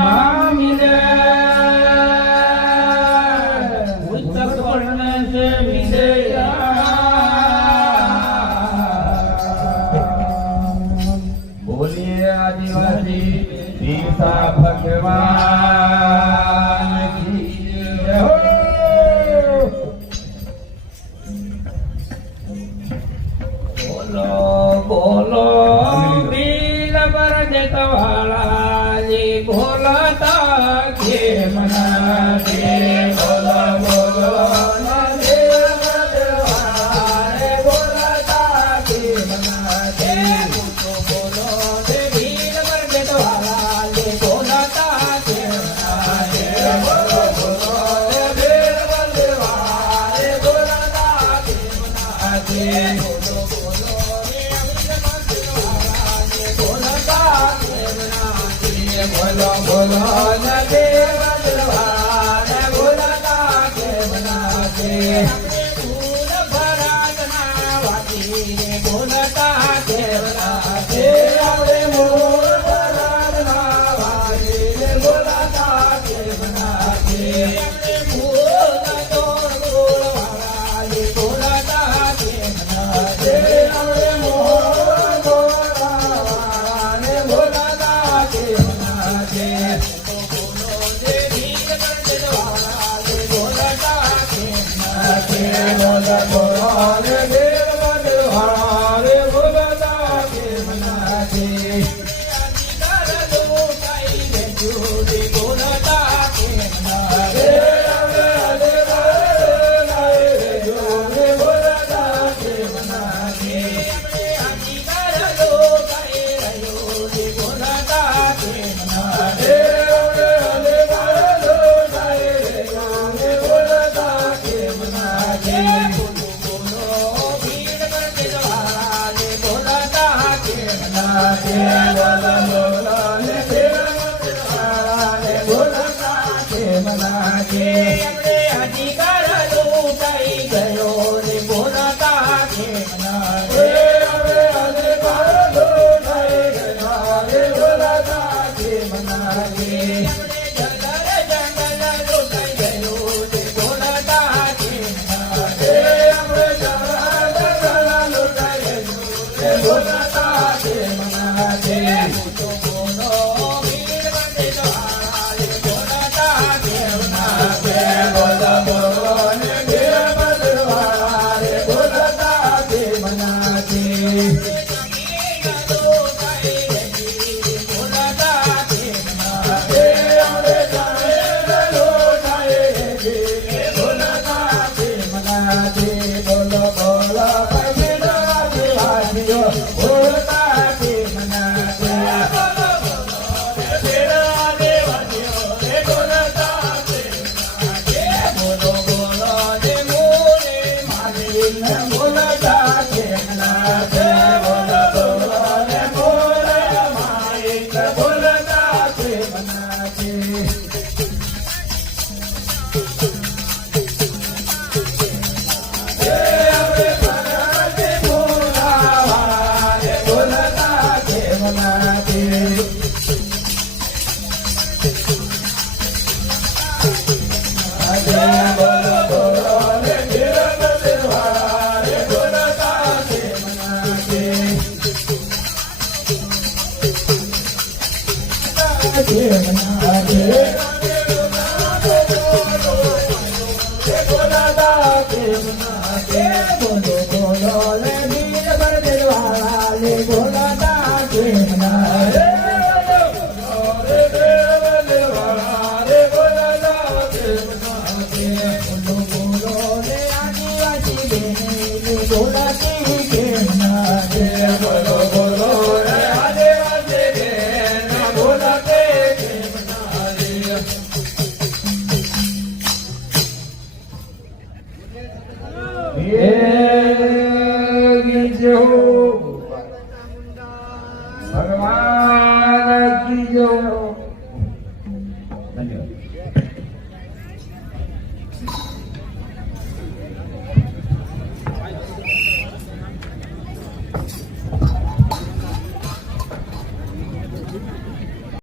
ना मिले पुस्तक पढ़ने से मिले बोलिए आदिवासी सीता भगवान की जय हो। बोलो बोलो बील पर जतवाला जी बोलता के मना दे बोलो बोलो बोलो बोलो नदी बलवान बोलता के बनाते फूल भराजना वाली बोलता के बनाते अपने मूल भराजना वाली बोलता के बनाते अपने फूल तोड़ फूल वाली बोलता के बनाते अपने मूल बोलता के भगवान की जय हो।